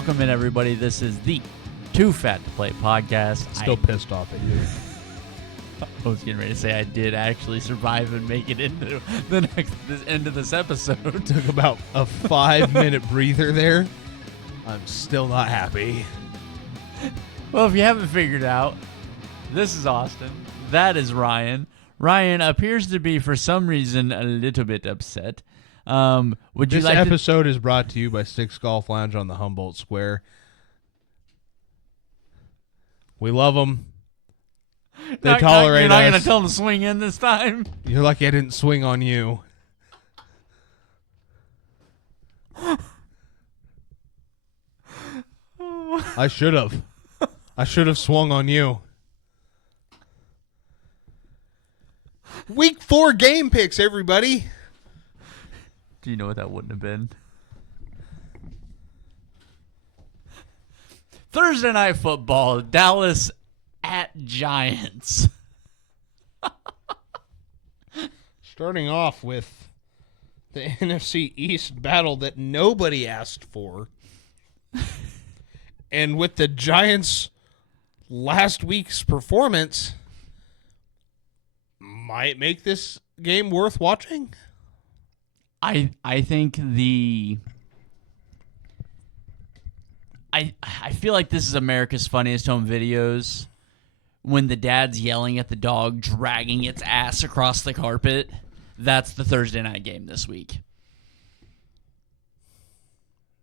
Welcome in, everybody. This is the Too Fat to Play podcast. Still pissed off at you. I was getting ready to say I did actually survive and make it into this end of this episode. Took about a 5-minute breather there. I'm still not happy. Well, if you haven't figured out, this is Austin. That is Ryan. Ryan appears to be, for some reason, a little bit upset. Would you This like episode is brought to you by Sticks Golf Lounge on the Humboldt Square. We love them. They tolerate You're not going to us. tell them to swing in this time? You're lucky I didn't swing on you. I should have. I should have swung on you. Week 4 game picks, everybody. Do you know what that wouldn't have been? Thursday Night Football, Dallas at Giants. Starting off with the NFC East battle that nobody asked for. And with the Giants' last week's performance, might make this game worth watching. I think I feel like this is America's Funniest Home Videos when the dad's yelling at the dog, dragging its ass across the carpet. That's the Thursday night game this week.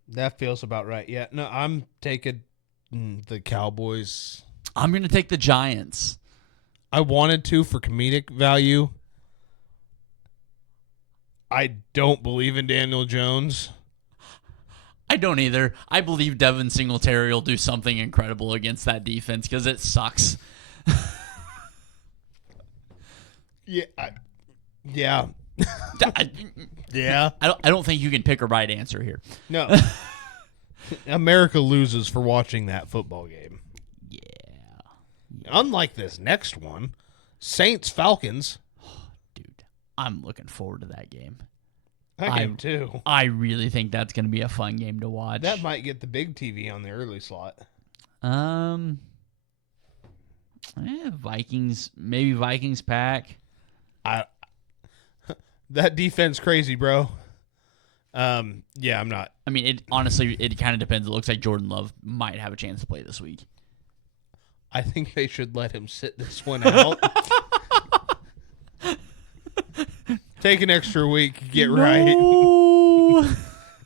That feels about right. Yeah, no, I'm taking the Cowboys. I'm going to take the Giants. I wanted to for comedic value. I don't believe in Daniel Jones. I don't either. I believe Devin Singletary will do something incredible against that defense because it sucks. Yeah. I Yeah. don't think you can pick a right answer here. No. America loses for watching that football game. Yeah. Unlike this next one, Saints-Falcons. Dude, I'm looking forward to that game. That game too. I really think that's going to be a fun game to watch. That might get the big TV on the early slot. Vikings, maybe Vikings pack. That defense crazy, bro. Yeah, I'm not. I mean, it honestly kind of depends. It looks like Jordan Love might have a chance to play this week. I think they should let him sit this one out. Take an extra week, get right.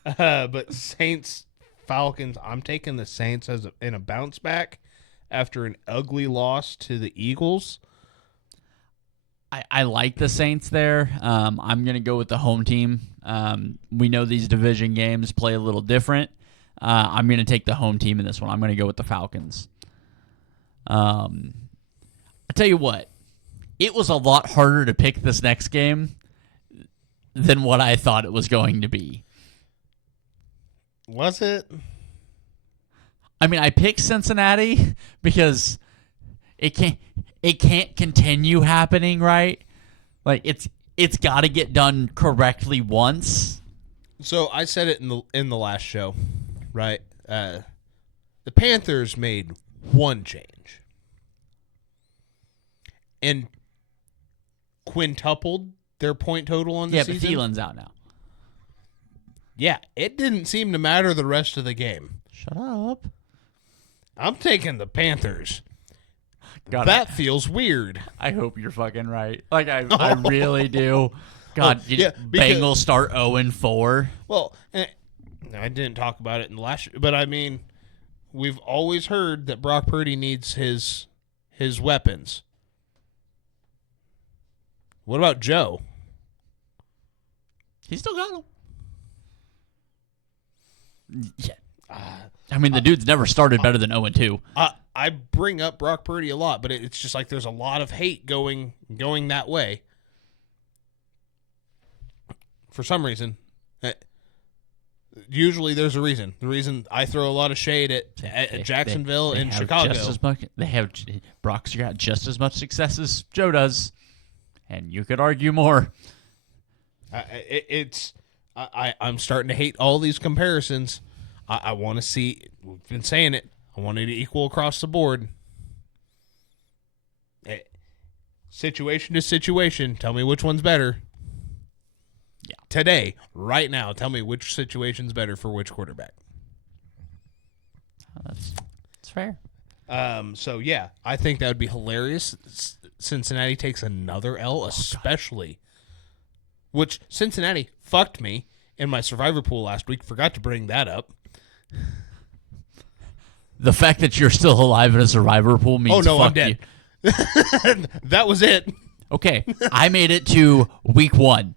But Saints, Falcons, I'm taking the Saints in a bounce back after an ugly loss to the Eagles. I like the Saints there. I'm going to go with the home team. We know these division games play a little different. I'm going to take the home team in this one. I'm going to go with the Falcons. I tell you what, it was a lot harder to pick this next game than what I thought it was going to be. Was it? I mean, I picked Cincinnati because it can't continue happening, right? Like it's got to get done correctly once. So I said it in the last show, right? The Panthers made one change and quintupled their point total on the season. Yeah, but Thielen's out now. Yeah, it didn't seem to matter the rest of the game. Shut up. I'm taking the Panthers. God, that feels weird. I hope you're fucking right. Like, I really do. God, Bengals start 0-4. Well, I didn't talk about it in the last, but I mean, we've always heard that Brock Purdy needs his weapons. What about Joe? He still got them. Yeah. I mean, the dude's never started better than 0-2. I bring up Brock Purdy a lot, but it's just like there's a lot of hate going that way. For some reason. Usually there's a reason. The reason I throw a lot of shade at Jacksonville and Chicago. Brock's got just as much success as Joe does. And you could argue more. I'm starting to hate all these comparisons. I want to see. We've been saying it. I want it to equal across the board. Situation to situation. Tell me which one's better. Yeah. Today, right now, tell me which situation's better for which quarterback. That's fair. So yeah, I think that would be hilarious. Cincinnati takes another L, especially, which Cincinnati fucked me in my survivor pool last week. Forgot to bring that up. The fact that you're still alive in a survivor pool means Oh no, fuck I'm dead. you. That was it. Okay, I made it to week 1.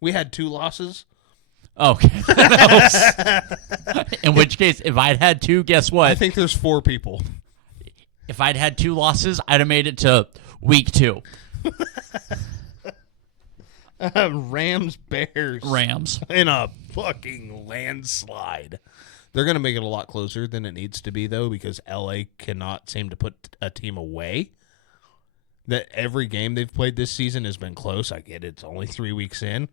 We had 2 losses. Okay. In which case, if I'd had 2, guess what? I think there's 4 people. If I'd had 2 losses, I'd have made it to week 2. Rams, Bears. Rams. In a fucking landslide. They're going to make it a lot closer than it needs to be, though, because LA cannot seem to put a team away. That every game they've played this season has been close. I get it. It's only 3 weeks in.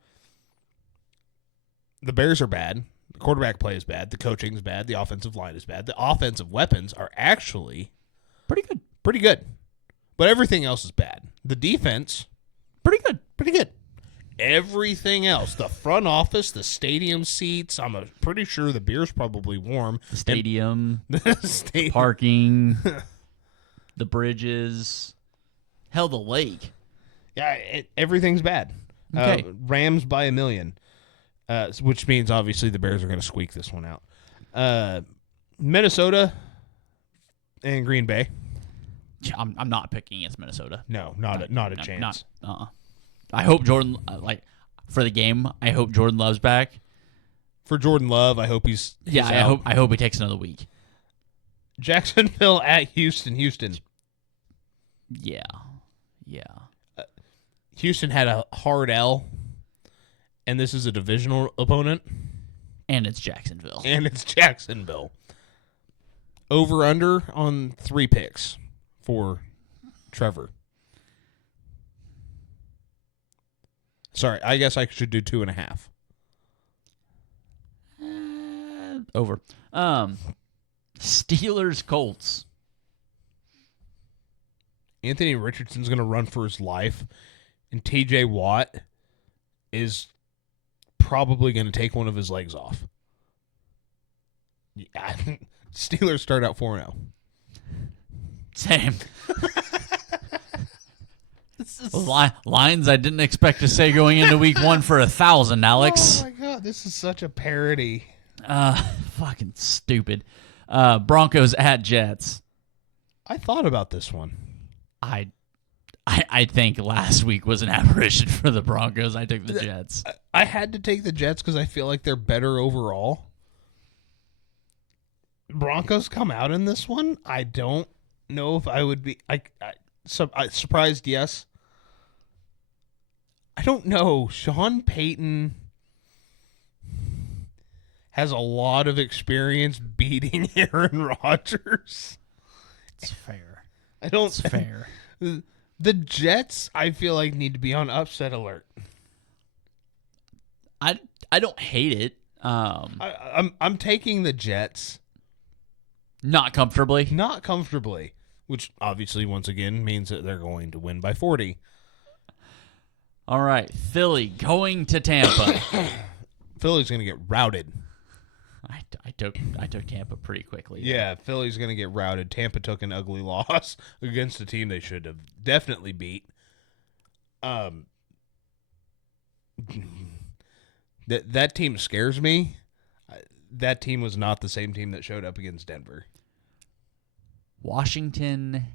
The Bears are bad. The quarterback play is bad. The coaching is bad. The offensive line is bad. The offensive weapons are actually Pretty good. pretty good. But everything else is bad. The defense, Pretty good. pretty good. Everything else, the front office, the stadium seats, I'm pretty sure the beer's probably warm. The stadium, The stadium. parking, the bridges, hell, the lake. Yeah, everything's bad. Okay. Rams by 1 million, which means obviously the Bears are going to squeak this one out. Minnesota and Green Bay. I'm not picking against Minnesota. No, not a chance. I hope Jordan, for the game, I hope Jordan Love's back. For Jordan Love, I hope he's out. I hope he takes another week. Jacksonville at Houston. Yeah. Houston had a hard L, and this is a divisional opponent, And it's Jacksonville. and it's Jacksonville. Over under on 3 picks for Trevor. Sorry, I guess I should do 2.5. Over. Steelers Colts. Anthony Richardson's going to run for his life, and TJ Watt is probably going to take one of his legs off. Yeah. Steelers start out 4-0. Same. Lines I didn't expect to say going into week 1 for 1,000, Alex. Oh my god, this is such a parody. Fucking stupid. Broncos at Jets. I thought about this one. I think last week was an aberration for the Broncos. I took the Jets. I had to take the Jets because I feel like they're better overall. Broncos come out in this one. I don't know if I would be. I surprised. Yes. I don't know. Sean Payton has a lot of experience beating Aaron Rodgers. It's fair. I don't. It's fair. The Jets, I feel like, need to be on upset alert. I don't hate it. I'm taking the Jets. Not comfortably. Not comfortably, which obviously, once again, means that they're going to win by 40. All right, Philly going to Tampa. Philly's going to get routed. I took Tampa pretty quickly. Yeah, Philly's going to get routed. Tampa took an ugly loss against a team they should have definitely beat. That team scares me. That team was not the same team that showed up against Denver. Washington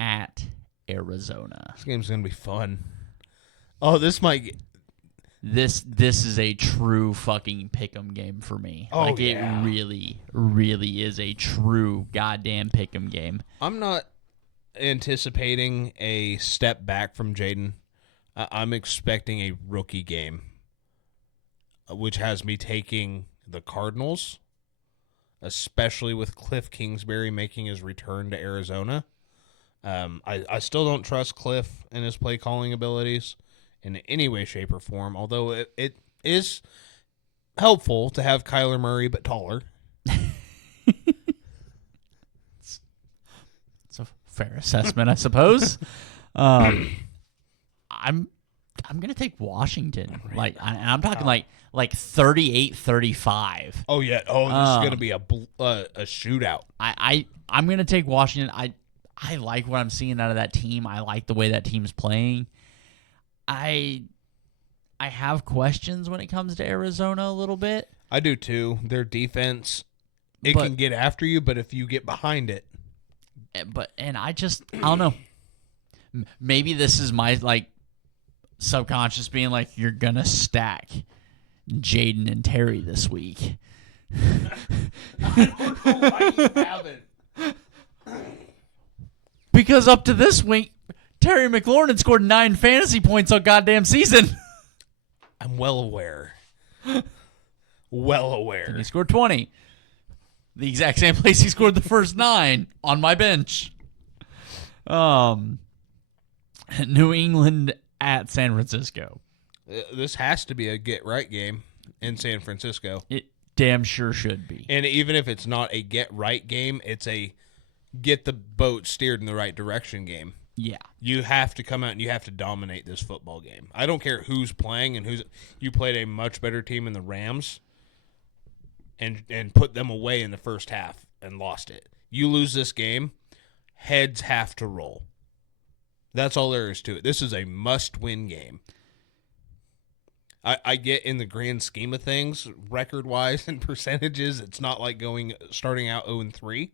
at Arizona. This game's going to be fun. Oh, this might... This is a true fucking pick'em game for me. Oh, like it yeah. really is a true goddamn pick'em game. I'm not anticipating a step back from Jaden. I'm expecting a rookie game, which has me taking the Cardinals, especially with Cliff Kingsbury making his return to Arizona. I still don't trust Cliff and his play calling abilities in any way, shape, or form, although it is helpful to have Kyler Murray but taller. Fair assessment, I suppose. I'm gonna take Washington. Like, and I'm talking like 38-35. Oh yeah. Oh, this is gonna be a shootout. I'm gonna take Washington. I like what I'm seeing out of that team. I like the way that team's playing. I have questions when it comes to Arizona a little bit. I do too. Their defense, it But- can get after you, but if you get behind it, And I don't know. Maybe this is my like subconscious being like, you're gonna stack Jaden and Terry this week. Because up to this week, Terry McLaurin had scored 9 fantasy points all goddamn season. I'm well aware. Well aware. And he scored 20. The exact same place he scored the first 9 on my bench. New England at San Francisco. This has to be a get right game in San Francisco. It damn sure should be. And even if it's not a get right game, it's a get the boat steered in the right direction game. Yeah. You have to come out and you have to dominate this football game. I don't care who's playing and who's. You played a much better team in the Rams and put them away in the first half and lost it. You lose this game, heads have to roll. That's all there is to it. This is a must-win game. I get in the grand scheme of things, record-wise and percentages, it's not like starting out 0-3.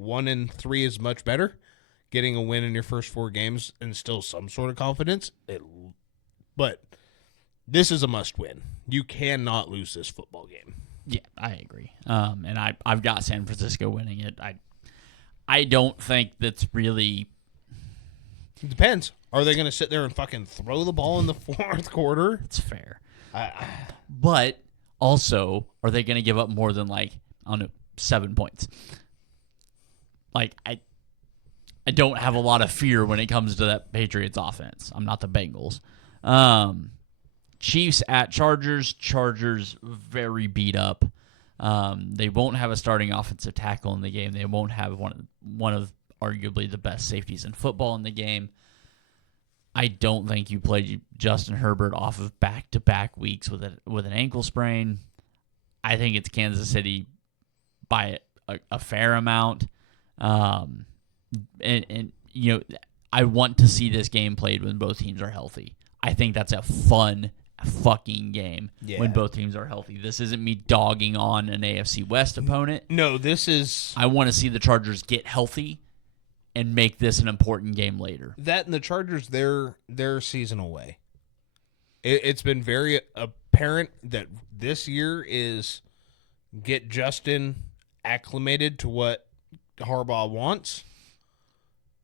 1-3 is much better. Getting a win in your first 4 games and still some sort of confidence. But this is a must-win. You cannot lose this football game. Yeah, I agree. And I've got San Francisco winning it. I don't think that's really. It depends. Are they going to sit there and fucking throw the ball in the fourth quarter? It's fair. But also, are they going to give up more than 7 points? Like I don't have a lot of fear when it comes to that Patriots offense. I'm not the Bengals. Chiefs at Chargers. Chargers very beat up. They won't have a starting offensive tackle in the game. They won't have one of arguably the best safeties in football in the game. I don't think you played Justin Herbert off of back-to-back weeks with an ankle sprain. I think it's Kansas City by a fair amount. And you know, I want to see this game played when both teams are healthy. I think that's a fun fucking game when both teams are healthy. This isn't me dogging on an AFC West opponent. No, this is... I want to see the Chargers get healthy and make this an important game later. That and the Chargers, they're season away. It's been very apparent that this year is get Justin acclimated to what Harbaugh wants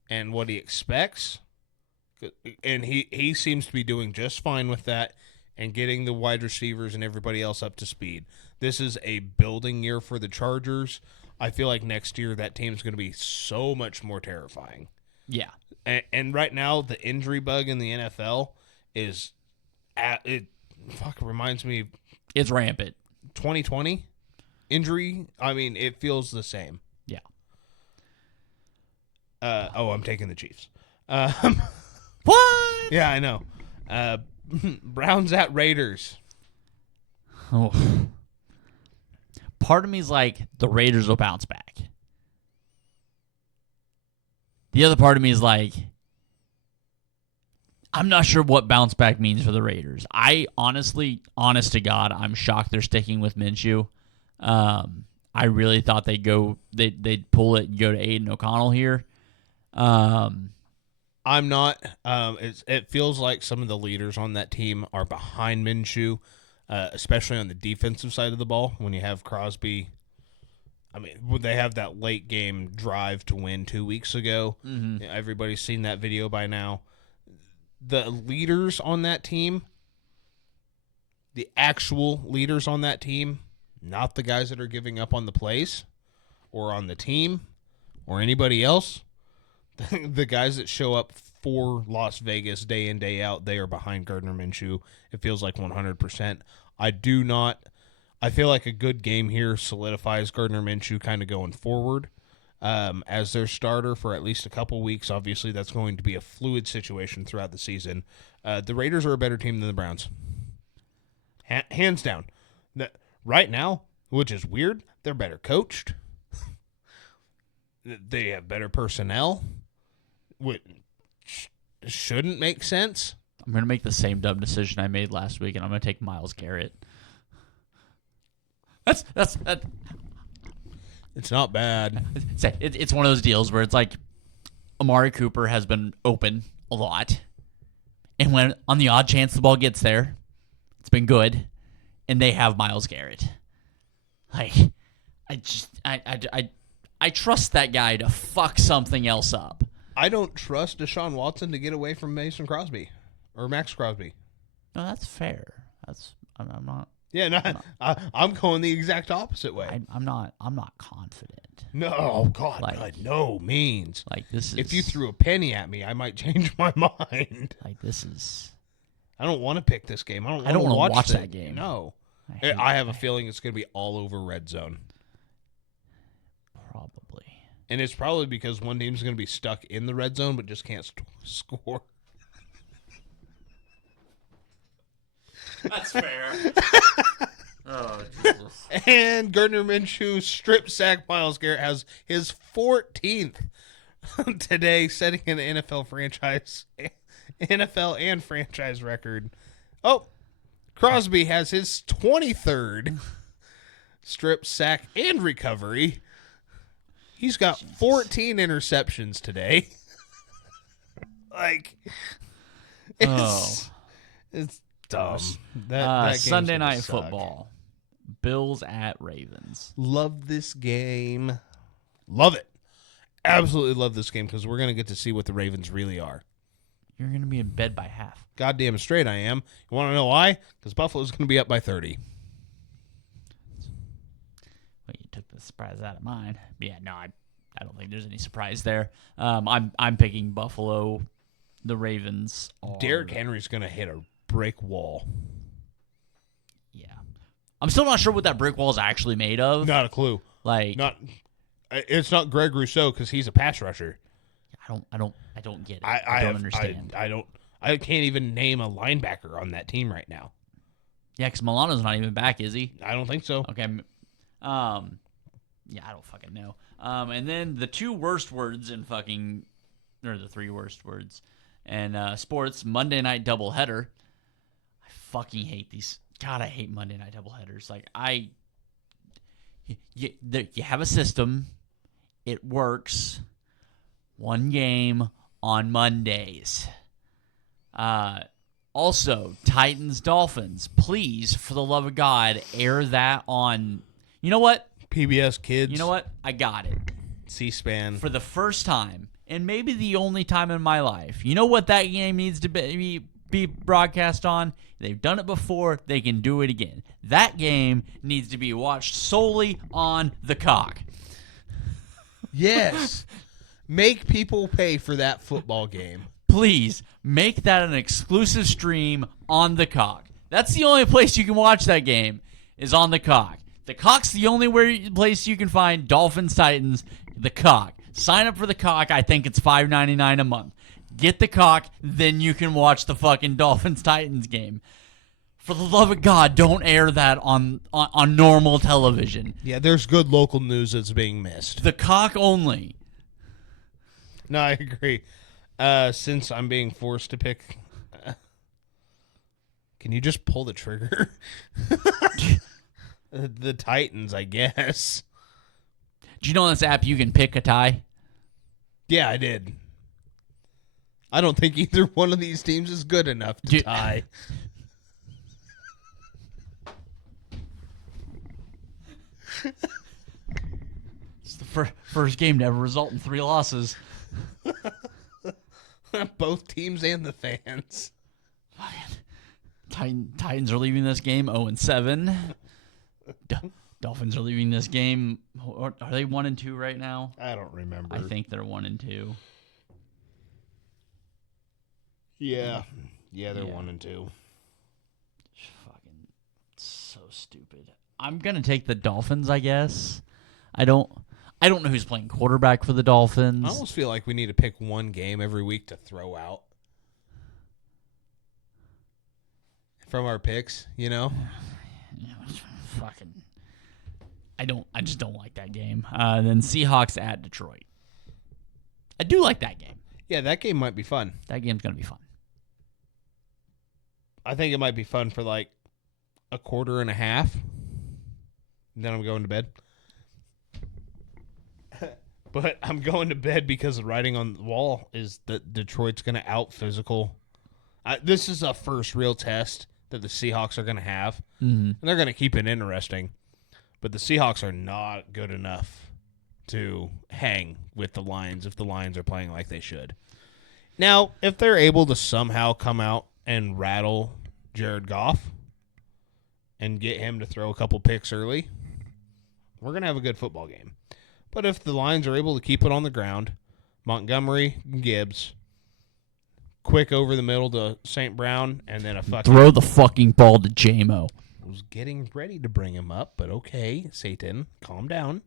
and what he expects. And he seems to be doing just fine with that and getting the wide receivers and everybody else up to speed. This is a building year for the Chargers. I feel like next year that team's going to be so much more terrifying. Yeah. And right now, the injury bug in the NFL is it reminds me of It's rampant. 2020 injury. I mean, it feels the same. Yeah. I'm taking the Chiefs. What? Yeah, I know. Browns at Raiders. Oh. Part of me is like, the Raiders will bounce back. The other part of me is like, I'm not sure what bounce back means for the Raiders. I honestly, honest to God, I'm shocked they're sticking with Minshew. I really thought they'd pull it and go to Aiden O'Connell here. I'm not. It feels like some of the leaders on that team are behind Minshew, especially on the defensive side of the ball. When you have Crosby, I mean, would they have that late game drive to win 2 weeks ago? Mm-hmm. Everybody's seen that video by now. The leaders on that team, the actual leaders on that team, not the guys that are giving up on the plays or on the team or anybody else. The guys that show up for Las Vegas day in, day out, they are behind Gardner Minshew. It feels like 100%. I feel like a good game here solidifies Gardner Minshew kind of going forward. as their starter for at least a couple weeks. Obviously, that's going to be a fluid situation throughout the season. The Raiders are a better team than the Browns. Hands down. Right now, which is weird, they're better coached. They have better personnel. Which shouldn't make sense. I'm going to make the same dumb decision I made last week, and I'm going to take Myles Garrett. That's It's not bad. It's one of those deals where it's like Amari Cooper has been open a lot, and when on the odd chance the ball gets there, it's been good, and they have Myles Garrett. Like, I trust that guy to fuck something else up. I don't trust Deshaun Watson to get away from Mason Crosby or Max Crosby. No, that's fair. I'm not. Yeah, no, I'm going the exact opposite way. I'm not confident. No, God, by no means. Like, this is. If you threw a penny at me, I might change my mind. Like, this is. I don't want to pick this game. I don't want to watch that game. No, I have a feeling it's going to be all over red zone. Probably. And it's probably because one team's going to be stuck in the red zone but just can't score. That's fair. Oh, Jesus. And Gardner Minshew strip sack Myles Garrett has his 14th today, setting an NFL and franchise record. Oh, Crosby has his 23rd strip sack and recovery. He's got 14 interceptions today. It's dumb. That Sunday Night Football. Bills at Ravens. Love this game. Love it. Absolutely love this game because we're going to get to see what the Ravens really are. You're going to be in bed by half. Goddamn straight I am. You want to know why? Because Buffalo's going to be up by 30. Well, you took the surprise out of mine. Yeah, no, I don't think there's any surprise there. I'm picking Buffalo. The Ravens. Derrick Henry's going to hit a brick wall. Yeah, I'm still not sure what that brick wall is actually made of. Not a clue. It's not Greg Rousseau because he's a pass rusher. I don't get it. I don't understand. I can't even name a linebacker on that team right now. Yeah, because Milano's not even back, is he? I don't think so. Okay. Yeah, I don't fucking know. And then the two worst words in fucking, or the three worst words in sports, Monday night doubleheader. I fucking hate these. God, I hate Monday night doubleheaders. Like, you have a system. It works. One game on Mondays. Also, Titans, Dolphins. Please, for the love of God, air that on. You know what? PBS Kids. You know what? I got it. C-SPAN. For the first time, and maybe the only time in my life. You know what that game needs to be broadcast on? They've done it before. They can do it again. That game needs to be watched solely on the cock. Yes. Make people pay for that football game. Please, make that an exclusive stream on the cock. That's the only place you can watch that game, is on the cock. The cock's the only place you can find Dolphins, Titans, the cock. Sign up for the cock. I think it's $5.99 a month. Get the cock, then you can watch the fucking Dolphins, Titans game. For the love of God, don't air that on normal television. Yeah, there's good local news that's being missed. The cock only. No, I agree. Since I'm being forced to pick, can you just pull the trigger? The Titans, I guess. Do you know on this app you can pick a tie? Yeah, I did. I don't think either one of these teams is good enough to tie. It's the first game to ever result in 3 losses. Both teams and the fans. Titans are leaving this game 0-7. Dolphins are leaving this game. Are they 1-2 right now? I don't remember. I think they're 1-2. Yeah, they're 1-2. Fucking so stupid. I'm gonna take the Dolphins, I guess. I don't I don't know who's playing quarterback for the Dolphins. I almost feel like we need to pick one game every week to throw out from our picks, you know? Fucking, I just don't like that game. Then Seahawks at Detroit. I do like that game. Yeah, that game might be fun. That game's gonna be fun. I think it might be fun for like a quarter and a half. And then I'm going to bed. But I'm going to bed because the writing on the wall is that Detroit's going to out-physical. This is a first real test that the Seahawks are going to have. Mm-hmm. And they're going to keep it interesting. But the Seahawks are not good enough to hang with the Lions if the Lions are playing like they should. Now, if they're able to somehow come out and rattle Jared Goff and get him to throw a couple picks early, we're going to have a good football game. But if the Lions are able to keep it on the ground, Montgomery, Gibbs, quick over the middle to St. Brown, and then a fucking... Throw the fucking ball to J-Mo. I was getting ready to bring him up, but okay, Satan, calm down.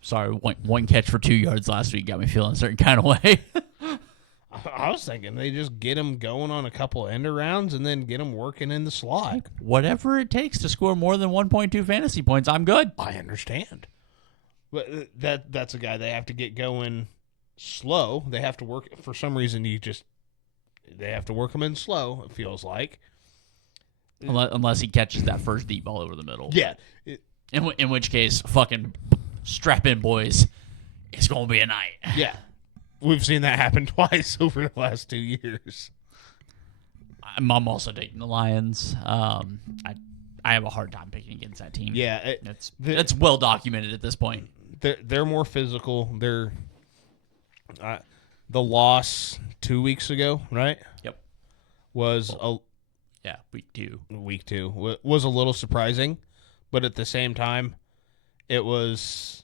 Sorry, one catch for 2 yards last week got me feeling a certain kind of way. I was thinking they just get him going on a couple end arounds and then get him working in the slot. Whatever it takes to score more than 1.2 fantasy points, I'm good. I understand. But that's a guy they have to get going slow. They have to work, for some reason, they have to work him in slow, it feels like. Unless he catches that first deep ball over the middle. Yeah. In which case, fucking strap in, boys. It's going to be a night. Yeah. We've seen that happen twice over the last 2 years. I'm also taking the Lions. I have a hard time picking against that team. Yeah. That's well documented at this point. They're more physical. They're the loss 2 weeks ago, right? Yep. Was week 2. Week 2 was a little surprising, but at the same time, it was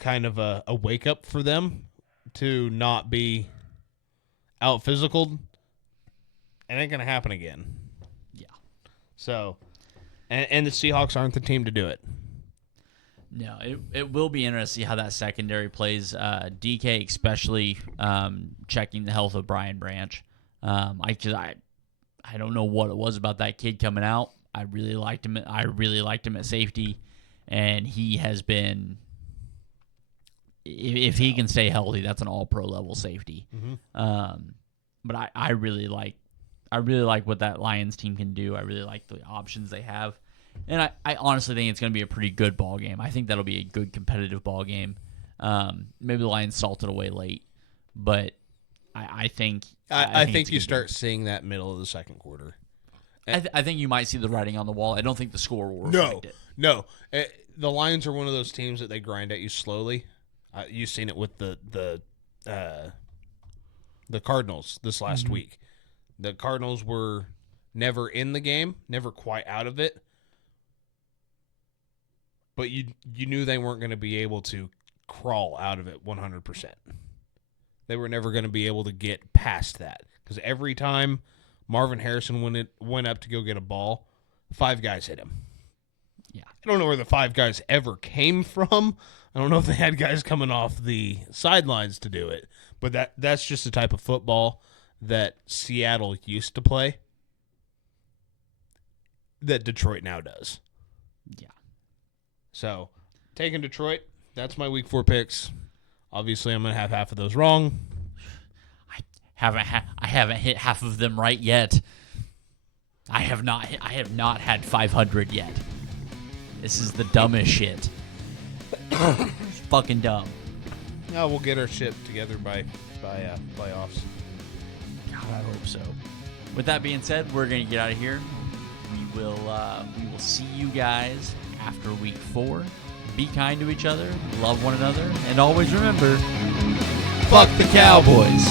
kind of a wake up for them to not be out physicaled. It ain't gonna happen again. Yeah. So, and the Seahawks aren't the team to do it. No, it will be interesting to see how that secondary plays. DK especially checking the health of Brian Branch. I don't know what it was about that kid coming out. I really liked him. At safety, and he has been. If he can stay healthy, that's an all-pro level safety. Mm-hmm. But I really like what that Lions team can do. I really like the options they have. And I honestly think it's going to be a pretty good ball game. I think that'll be a good competitive ball game. Maybe the Lions salted away late, but I think you start seeing that middle of the second quarter. I think you might see the writing on the wall. I don't think the score will reflect it. No. The Lions are one of those teams that they grind at you slowly. You've seen it with the Cardinals this last week. The Cardinals were never in the game, never quite out of it. But you knew they weren't going to be able to crawl out of it 100%. They were never going to be able to get past that. Because every time Marvin Harrison went up to go get a ball, 5 guys hit him. Yeah. I don't know where the 5 guys ever came from. I don't know if they had guys coming off the sidelines to do it. But that's just the type of football that Seattle used to play that Detroit now does. Yeah. So, taking Detroit, that's my week 4 picks. Obviously, I'm going to have half of those wrong. I haven't hit half of them right yet. I have not had 500 yet. This is the dumbest shit. It's fucking dumb. No, we'll get our shit together by playoffs. God, I hope so. With that being said, we're gonna get out of here. We will see you guys after week 4. Be kind to each other, love one another, and always remember, fuck the Cowboys.